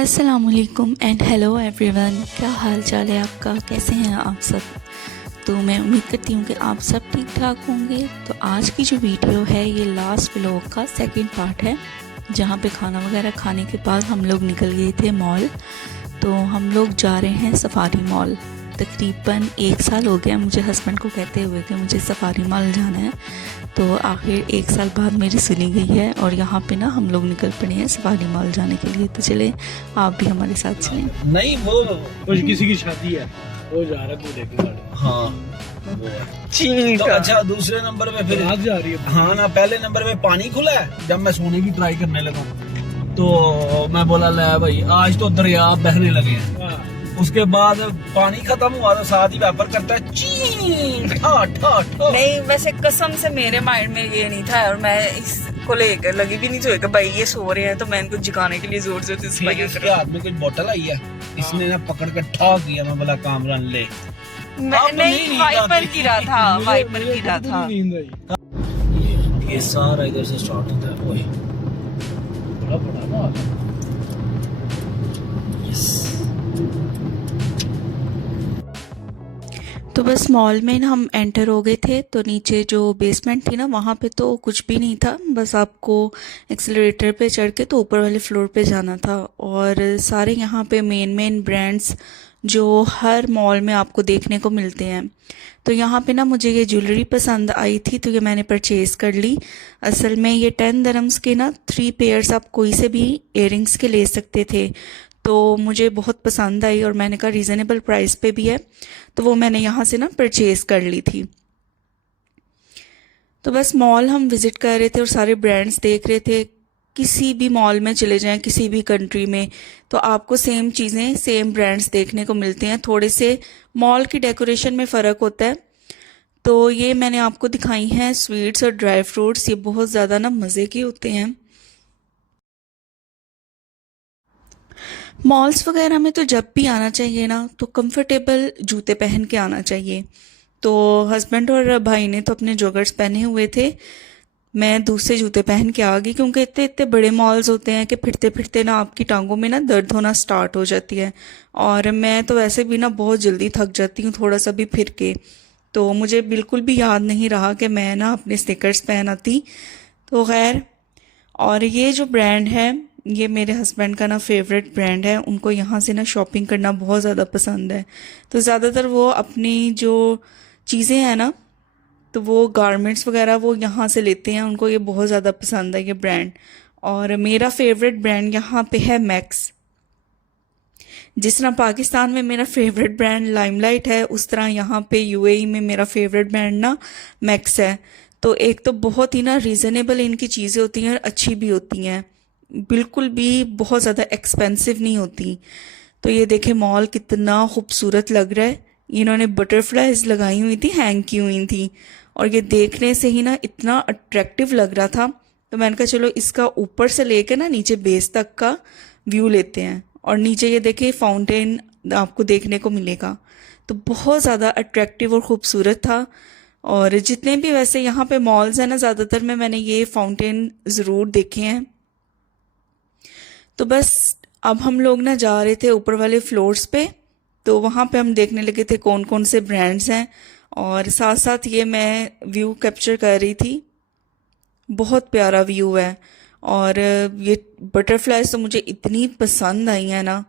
अस्सलामुअलैकुम and hello everyone. क्या हाल चाल है आपका, कैसे हैं आप सब। तो मैं उम्मीद करती हूँ कि आप सब ठीक ठाक होंगे। तो आज की जो वीडियो है ये लास्ट व्लॉग का सेकंड पार्ट है, जहाँ पे खाना वगैरह खाने के बाद हम लोग निकल गए थे मॉल। तो हम लोग जा रहे हैं सफारी मॉल। तकरीबन 1 साल हो गया मुझे हस्बैंड को कहते हुए कि मुझे सफारी मॉल जाना है। तो आखिर 1 साल बाद मेरी सुनी गई है और यहाँ पे ना हम लोग निकल पड़े हैं सफारी मॉल जाने के लिए। तो चले आप भी हमारे साथ चलें। नहीं वो कुछ किसी की शादी है, वो जा रहा है तू देखेगा। हाँ वो है। तो अच्छा दूसरे नंबर पे फिर आज जा रही है। हाँ ना, पहले नंबर पे पानी खुला है। जब मैं सोने की ट्राई करने लगा तो मैं बोला ले भाई आज तो दरिया बहने लगे हैं। उसके बाद पानी खत्म हुआ तो साथ ही व्यापार करता है चीं ठा ठा ठा। नहीं, वैसे कसम से मेरे माइंड में ये नहीं था और मैं इसको लेकर लगी भी नहीं कि भाई ये सो रहे हैं तो मैं इनको जगाने के लिए जोर जोर से फिर इसके हाथ में कुछ बोतल आई है, इसने ना पकड़ कर ठा किया। मैं बोला कामरान ले। नहीं, वाइपर गिरा था, वाइपर गिरा था। ये सारा इधर से स्टार्ट होता है। ओए बड़ा बड़ा ना। यस। तो बस मॉल में ना हम एंटर हो गए थे। तो नीचे जो बेसमेंट थी ना वहाँ पे तो कुछ भी नहीं था, बस आपको एक्सेलरेटर पे चढ़ के तो ऊपर वाले फ्लोर पे जाना था। और सारे यहाँ पे मेन ब्रांड्स जो हर मॉल में आपको देखने को मिलते हैं। तो यहाँ पे ना मुझे ये ज्वेलरी पसंद आई थी तो ये मैंने परचेज़ कर ली। असल में ये 10 दिरहम्स के ना 3 पेयर्स आप कोई से भी इयररिंग्स के ले सकते थे। तो मुझे बहुत पसंद आई और मैंने कहा रीज़नेबल प्राइस पे भी है, तो वो मैंने यहाँ से ना परचेज़ कर ली थी। तो बस मॉल हम विज़िट कर रहे थे और सारे ब्रांड्स देख रहे थे। किसी भी मॉल में चले जाएं, किसी भी कंट्री में, तो आपको सेम चीज़ें सेम ब्रांड्स देखने को मिलते हैं। थोड़े से मॉल की डेकोरेशन में फ़र्क होता है। तो ये मैंने आपको दिखाई हैं स्वीट्स और ड्राई फ्रूट्स, ये बहुत ज़्यादा ना मज़े के होते हैं। मॉल्स वगैरह में तो जब भी आना चाहिए ना तो कंफर्टेबल जूते पहन के आना चाहिए। तो हस्बैंड और भाई ने तो अपने जॉगर्स पहने हुए थे, मैं दूसरे जूते पहन के आ गई क्योंकि इतने इतने बड़े मॉल्स होते हैं कि फिरते फिरते ना आपकी टांगों में ना दर्द होना स्टार्ट हो जाती है। और मैं तो वैसे भी ना बहुत जल्दी थक जाती हूँ थोड़ा सा भी फिर के। तो मुझे बिल्कुल भी याद नहीं रहा कि मैं ना अपने स्नीकर्स पहन आती। तो खैर, और ये जो ब्रांड है ये मेरे हस्बैंड का ना फेवरेट ब्रांड है। उनको यहाँ से ना शॉपिंग करना बहुत ज़्यादा पसंद है। तो ज़्यादातर वो अपनी जो चीज़ें हैं ना, तो वो गारमेंट्स वगैरह वो यहाँ से लेते हैं। उनको ये बहुत ज़्यादा पसंद है ये ब्रांड। और मेरा फेवरेट ब्रांड यहाँ पे है मैक्स। जिस तरह पाकिस्तान में मेरा फेवरेट ब्रांड लाइमलाइट है, उस तरह यहाँ पे यूएई में मेरा फेवरेट ब्रांड ना मैक्स है। तो एक तो बहुत ही ना रीज़नेबल इनकी चीज़ें होती हैं और अच्छी भी होती हैं, बिल्कुल भी बहुत ज़्यादा एक्सपेंसिव नहीं होती। तो ये देखे मॉल कितना खूबसूरत लग रहा है। इन्होंने बटरफ्लाइज लगाई हुई थी, हैंग की हुई थी, और ये देखने से ही ना इतना अट्रैक्टिव लग रहा था। तो मैंने कहा चलो इसका ऊपर से लेके ना नीचे बेस तक का व्यू लेते हैं। और नीचे ये देखिए फाउंटेन आपको देखने को मिलेगा। तो बहुत ज़्यादा अट्रैक्टिव और ख़ूबसूरत था। और जितने भी वैसे यहाँ पे मॉल्स हैं ना, ज़्यादातर में मैंने ये फाउंटेन ज़रूर देखे हैं। तो बस अब हम लोग ना जा रहे थे ऊपर वाले फ्लोर्स पे। तो वहाँ पे हम देखने लगे थे कौन कौन से ब्रांड्स हैं, और साथ साथ ये मैं व्यू कैप्चर कर रही थी। बहुत प्यारा व्यू है। और ये बटरफ्लाइज तो मुझे इतनी पसंद आई हैं ना।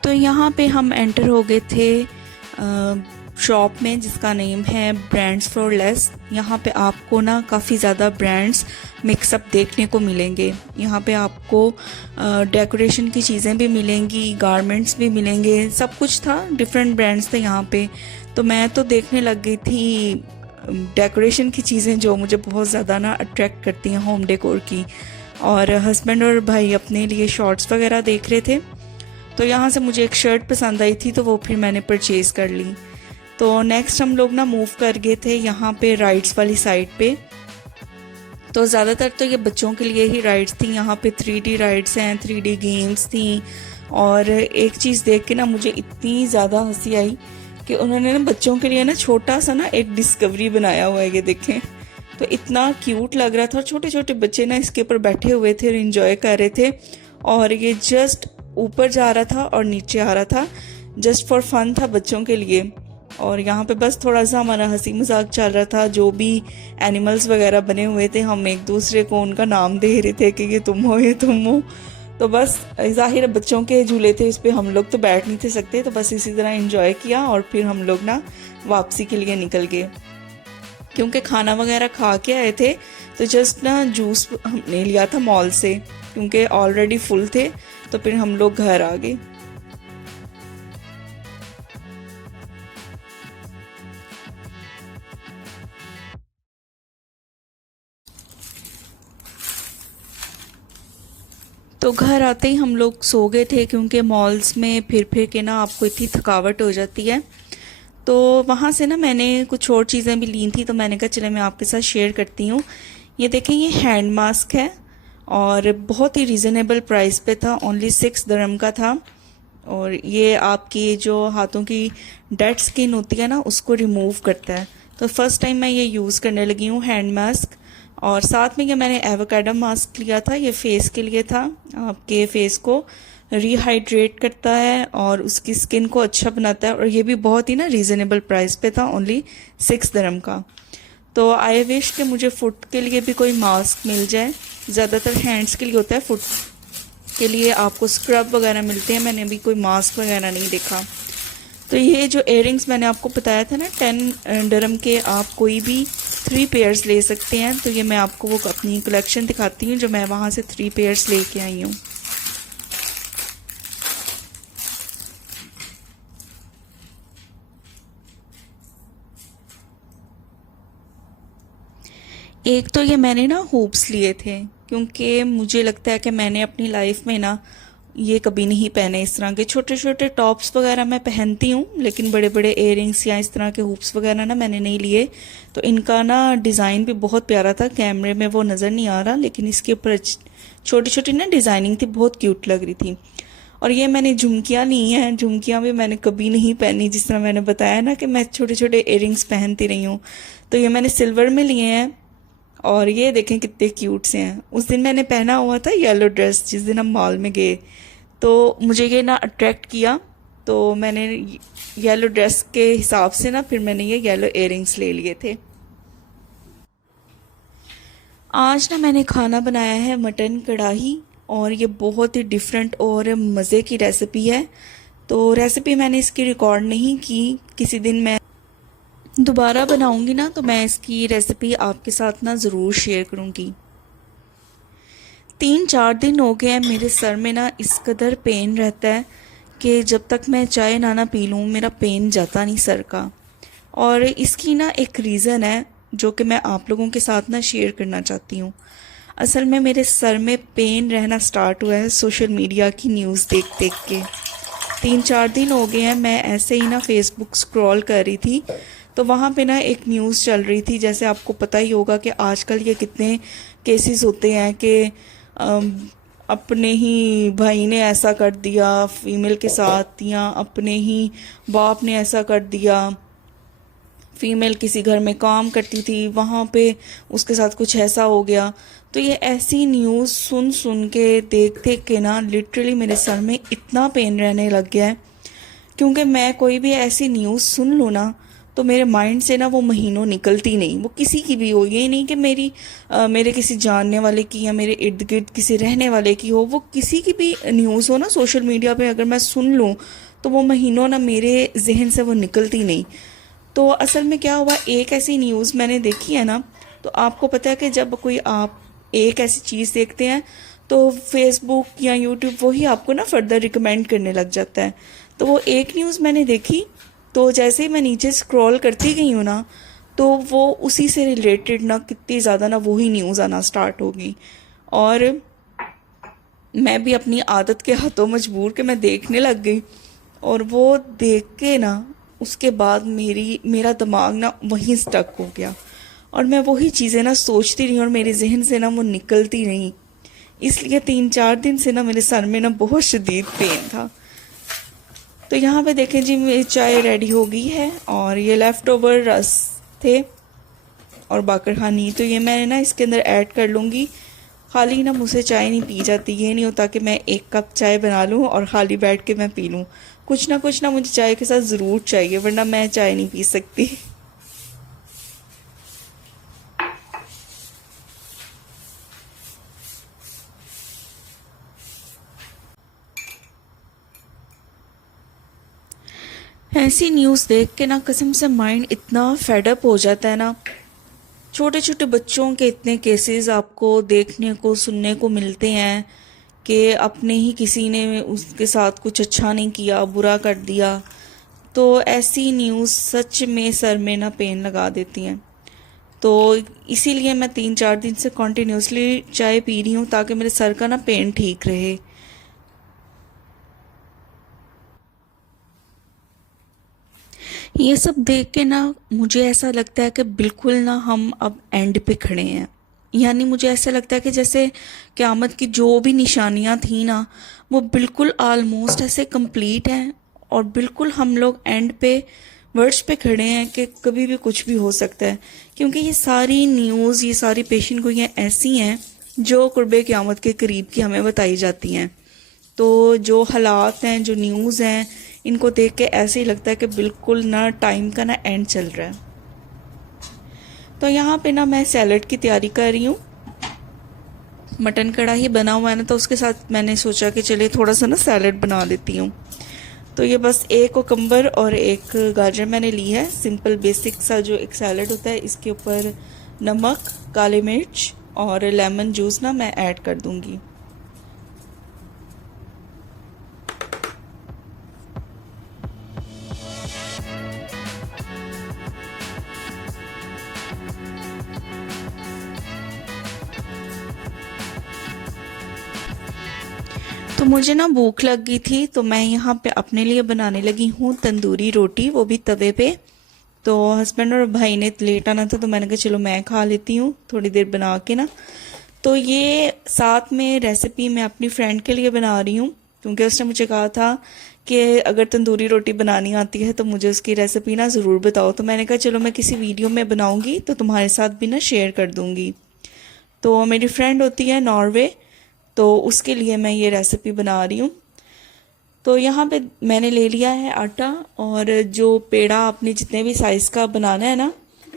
तो यहाँ पे हम एंटर हो गए थे शॉप में जिसका नेम है ब्रांड्स फॉर लेस। यहाँ पे आपको ना काफ़ी ज़्यादा ब्रांड्स मिक्सअप देखने को मिलेंगे। यहाँ पे आपको डेकोरेशन की चीज़ें भी मिलेंगी, गारमेंट्स भी मिलेंगे, सब कुछ था, डिफरेंट ब्रांड्स थे यहाँ पे। तो मैं तो देखने लग गई थी डेकोरेशन की चीज़ें जो मुझे बहुत ज़्यादा ना अट्रैक्ट करती हैं, होम डेकोर की। और हस्बैंड और भाई अपने लिए शॉर्ट्स वगैरह देख रहे थे। तो यहाँ से मुझे एक शर्ट पसंद आई थी तो वो फिर मैंने परचेज़ कर ली। तो नेक्स्ट हम लोग ना मूव कर गए थे यहाँ पे राइड्स वाली साइड पे। तो ज़्यादातर तो ये बच्चों के लिए ही राइड्स थी। यहाँ पे 3D राइड्स हैं, 3D गेम्स थी। और एक चीज़ देख के ना मुझे इतनी ज़्यादा हंसी आई कि उन्होंने ना बच्चों के लिए ना छोटा सा ना एक डिस्कवरी बनाया हुआ है, ये देखें। तो इतना क्यूट लग रहा था और छोटे छोटे बच्चे ना इसके ऊपर बैठे हुए थे और इन्जॉय कर रहे थे। और ये जस्ट ऊपर जा रहा था और नीचे आ रहा था, जस्ट फॉर फन था बच्चों के लिए। और यहाँ पे बस थोड़ा सा हमारा हंसी मजाक चल रहा था। जो भी एनिमल्स वगैरह बने हुए थे हम एक दूसरे को उनका नाम दे रहे थे कि ये तुम हो, ये तुम हो। तो बस जाहिर है बच्चों के झूले थे, इस पर हम लोग तो बैठ नहीं थे सकते, तो बस इसी तरह एंजॉय किया। और फिर हम लोग ना वापसी के लिए निकल गए, क्योंकि खाना वगैरह खा के आए थे। तो जस्ट ना जूस हमने लिया था मॉल से, क्योंकि ऑलरेडी फुल थे। तो फिर हम लोग घर आ गए। तो घर आते ही हम लोग सो गए थे, क्योंकि मॉल्स में फिर फिर के ना आपको इतनी थकावट हो जाती है। तो वहाँ से ना मैंने कुछ और चीज़ें भी ली थी, तो मैंने कहा चले मैं आपके साथ शेयर करती हूँ। ये देखें, ये हैंड मास्क है और बहुत ही रीज़नेबल प्राइस पे था, ओनली 6 दिरहम का था। और ये आपकी जो हाथों की डेड स्किन होती है ना उसको रिमूव करता है। तो फर्स्ट टाइम मैं ये यूज़ करने लगी हूँ हैंड मास्क। और साथ में ये मैंने एवोकाडो मास्क लिया था, ये फेस के लिए था। आपके फेस को रिहाइड्रेट करता है और उसकी स्किन को अच्छा बनाता है। और ये भी बहुत ही ना रीज़नेबल प्राइस पे था, ओनली 6 दिरहम का। तो आई विश कि मुझे फुट के लिए भी कोई मास्क मिल जाए। ज़्यादातर हैंड्स के लिए होता है, फुट के लिए आपको स्क्रब वगैरह मिलते हैं। मैंने अभी कोई मास्क वगैरह नहीं देखा। तो ये जो इयररिंग्स मैंने आपको बताया था ना 10 दिरहम के, आप कोई भी 3 पेयर्स ले सकते हैं। तो ये मैं आपको वो अपनी कलेक्शन दिखाती हूँ जो मैं वहाँ से 3 पेयर्स लेके आई हूँ। एक तो ये मैंने ना हुप्स लिए थे, क्योंकि मुझे लगता है कि मैंने अपनी लाइफ में ना ये कभी नहीं पहने। इस तरह के छोटे छोटे टॉप्स वगैरह मैं पहनती हूँ, लेकिन बड़े बड़े इयररिंग्स या इस तरह के हुप्स वगैरह ना मैंने नहीं लिए। तो इनका ना डिज़ाइन भी बहुत प्यारा था, कैमरे में वो नज़र नहीं आ रहा, लेकिन इसके ऊपर छोटी छोटी ना डिज़ाइनिंग थी, बहुत क्यूट लग रही थी। और ये मैंने झुमकियाँ ली हैं, झुमकियाँ भी मैंने कभी नहीं पहनी। जिस तरह मैंने बताया ना कि मैं छोटे छोटे इयररिंग्स पहनती रही हूँ, तो ये मैंने सिल्वर में लिए हैं। और ये देखें कितने क्यूट से हैं। उस दिन मैंने पहना हुआ था येलो ड्रेस, जिस दिन हम मॉल में गए, तो मुझे ये ना अट्रैक्ट किया। तो मैंने येलो ड्रेस के हिसाब से ना फिर मैंने ये येलो इयररिंग्स ले लिए थे। आज ना मैंने खाना बनाया है मटन कढ़ाई, और ये बहुत ही डिफरेंट और मज़े की रेसिपी है। तो रेसिपी मैंने इसकी रिकॉर्ड नहीं की, किसी दिन मैं दोबारा बनाऊंगी ना तो मैं इसकी रेसिपी आपके साथ ना ज़रूर शेयर करूंगी। 3-4 दिन हो गए हैं मेरे सर में ना इस कदर पेन रहता है कि जब तक मैं चाय ना पी लूँ मेरा पेन जाता नहीं सर का। और इसकी ना एक रीज़न है जो कि मैं आप लोगों के साथ ना शेयर करना चाहती हूँ। असल में मेरे सर में पेन रहना स्टार्ट हुआ है सोशल मीडिया की न्यूज़ देख देख के। 3-4 दिन हो गए हैं, मैं ऐसे ही ना फेसबुक स्क्रॉल कर रही थी, तो वहाँ पे ना एक न्यूज़ चल रही थी। जैसे आपको पता ही होगा कि आजकल ये कितने केसेस होते हैं कि अपने ही भाई ने ऐसा कर दिया फीमेल के साथ, या अपने ही बाप ने ऐसा कर दिया। फीमेल किसी घर में काम करती थी, वहाँ पे उसके साथ कुछ ऐसा हो गया। तो ये ऐसी न्यूज़ सुन सुन के देख देख के ना लिटरली मेरे सर में इतना पेन रहने लग गया है, क्योंकि मैं कोई भी ऐसी न्यूज़ सुन लूँ ना तो मेरे माइंड से ना वो महीनों निकलती नहीं। वो किसी की भी हो, ये नहीं कि मेरे किसी जानने वाले की या मेरे इर्द गिर्द किसी रहने वाले की हो, वो किसी की भी न्यूज़ हो ना सोशल मीडिया पे अगर मैं सुन लूँ तो वो महीनों ना मेरे जहन से वो निकलती नहीं। तो असल में क्या हुआ, एक ऐसी न्यूज़ मैंने देखी है ना, तो आपको पता है कि जब कोई आप एक ऐसी चीज़ देखते हैं तो फेसबुक या यूट्यूब वही आपको ना फर्दर रिकमेंड करने लग जाता है। तो वो एक न्यूज़ मैंने देखी, तो जैसे ही मैं नीचे स्क्रॉल करती गई हूँ ना तो वो उसी से रिलेटेड ना कितनी ज़्यादा ना वही न्यूज़ आना स्टार्ट हो गई। और मैं भी अपनी आदत के हाथों मजबूर के मैं देखने लग गई। और वो देख के ना उसके बाद मेरा दिमाग ना वहीं स्टक हो गया। और मैं वही चीज़ें ना सोचती रही और मेरे जहन से ना वो निकलती नहीं, इसलिए 3-4 दिन से ना मेरे सर में ना बहुत शदीद पेन था। तो यहाँ पे देखें जी, मेरी चाय रेडी हो गई है और ये लेफ़्ट ओवर रस थे और बाकर खानी, तो ये मैंने ना इसके अंदर ऐड कर लूँगी। खाली ना मुझसे चाय नहीं पी जाती, ये नहीं होता कि मैं 1 कप चाय बना लूँ और खाली बैठ के मैं पी लूँ। कुछ ना मुझे चाय के साथ ज़रूर चाहिए, वरना मैं चाय नहीं पी सकती। ऐसी न्यूज़ देख के ना कसम से माइंड इतना फेडअप हो जाता है ना। छोटे छोटे बच्चों के इतने केसेस आपको देखने को सुनने को मिलते हैं कि अपने ही किसी ने उसके साथ कुछ अच्छा नहीं किया, बुरा कर दिया। तो ऐसी न्यूज़ सच में सर में ना पेन लगा देती हैं। तो इसीलिए मैं 3-4 दिन से कॉन्टिन्यूसली चाय पी रही हूँ ताकि मेरे सर का ना पेन ठीक रहे। ये सब देख के ना मुझे ऐसा लगता है कि बिल्कुल ना हम अब एंड पे खड़े हैं। यानी मुझे ऐसा लगता है कि जैसे क़यामत की जो भी निशानियां थी ना, वो बिल्कुल ऑलमोस्ट ऐसे कंप्लीट हैं और बिल्कुल हम लोग एंड पे वर्ड्स पे खड़े हैं कि कभी भी कुछ भी हो सकता है। क्योंकि ये सारी न्यूज़, ये सारी पेशन गोइयाँ ऐसी हैं जो कुर्बे क़यामत के करीब की हमें बताई जाती हैं। तो जो हालात हैं, जो न्यूज़ हैं, इनको देख के ऐसे ही लगता है कि बिल्कुल ना टाइम का ना एंड चल रहा है। तो यहाँ पे ना मैं सैलड की तैयारी कर रही हूँ। मटन कढ़ाई बना हुआ है ना, तो उसके साथ मैंने सोचा कि चलिए थोड़ा सा ना सैलड बना लेती हूँ। तो ये बस 1 कोकम्बर और 1 गाजर मैंने ली है। सिंपल बेसिक सा जो एक सैलड होता है, इसके ऊपर नमक, काली मिर्च और लेमन जूस ना मैं ऐड कर दूँगी। तो मुझे ना भूख लग गई थी, तो मैं यहाँ पे अपने लिए बनाने लगी हूँ तंदूरी रोटी, वो भी तवे पे। तो हस्बैंड और भाई ने लेट आना था, तो मैंने कहा चलो मैं खा लेती हूँ थोड़ी देर बना के ना। तो ये साथ में रेसिपी मैं अपनी फ्रेंड के लिए बना रही हूँ, क्योंकि उसने मुझे कहा था कि अगर तंदूरी रोटी बनानी आती है तो मुझे उसकी रेसिपी ना ज़रूर बताओ। तो मैंने कहा चलो मैं किसी वीडियो में बनाऊँगी तो तुम्हारे साथ भी ना शेयर कर दूँगी। तो मेरी फ्रेंड होती है नॉर्वे, तो उसके लिए मैं ये रेसिपी बना रही हूँ। तो यहाँ पे मैंने ले लिया है आटा, और जो पेड़ा आपने जितने भी साइज़ का बनाना है ना,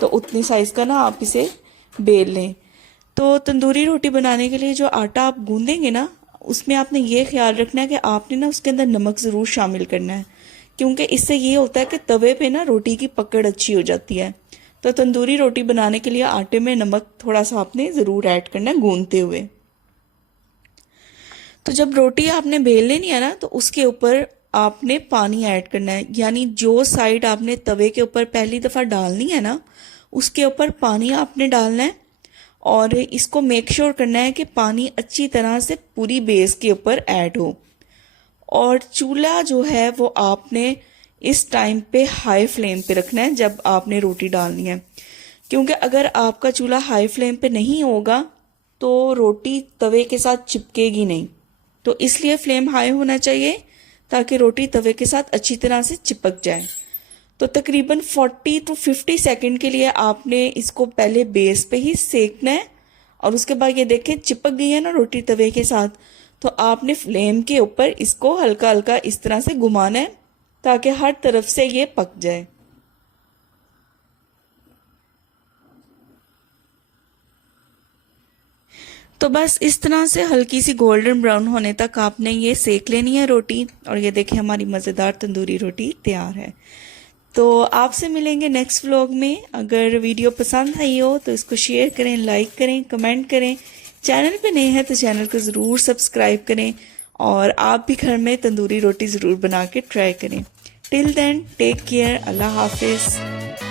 तो उतनी साइज़ का ना आप इसे बेल लें। तो तंदूरी रोटी बनाने के लिए जो आटा आप गूंदेंगे ना, उसमें आपने ये ख्याल रखना है कि आपने ना उसके अंदर नमक ज़रूर शामिल करना है, क्योंकि इससे ये होता है कि तवे पे ना रोटी की पकड़ अच्छी हो जाती है। तो तंदूरी रोटी बनाने के लिए आटे में नमक थोड़ा सा आपने ज़रूर ऐड करना है गूंदते हुए। तो जब रोटी आपने बेल लेनी है ना, तो उसके ऊपर आपने पानी ऐड करना है। यानी जो साइड आपने तवे के ऊपर पहली दफ़ा डालनी है ना, उसके ऊपर पानी आपने डालना है, और इसको मेक श्योर करना है कि पानी अच्छी तरह से पूरी बेस के ऊपर ऐड हो। और चूल्हा जो है वो आपने इस टाइम पे हाई फ्लेम पे रखना है जब आपने रोटी डालनी है, क्योंकि अगर आपका चूल्हा हाई फ्लेम पे नहीं होगा तो रोटी तवे के साथ चिपकेगी नहीं। तो इसलिए फ्लेम हाई होना चाहिए ताकि रोटी तवे के साथ अच्छी तरह से चिपक जाए। तो तकरीबन 40 to 50 सेकंड के लिए आपने इसको पहले बेस पे ही सेकना है, और उसके बाद ये देखें चिपक गई है ना रोटी तवे के साथ, तो आपने फ्लेम के ऊपर इसको हल्का हल्का इस तरह से घुमाना है ताकि हर तरफ से ये पक जाए। तो बस इस तरह से हल्की सी गोल्डन ब्राउन होने तक आपने ये सेक लेनी है रोटी। और ये देखिए हमारी मज़ेदार तंदूरी रोटी तैयार है। तो आपसे मिलेंगे नेक्स्ट व्लॉग में। अगर वीडियो पसंद आई हो तो इसको शेयर करें, लाइक करें, कमेंट करें। चैनल पे नए हैं तो चैनल को ज़रूर सब्सक्राइब करें, और आप भी घर में तंदूरी रोटी ज़रूर बना के ट्राई करें। टिल देन टेक केयर, अल्लाह हाफिज़।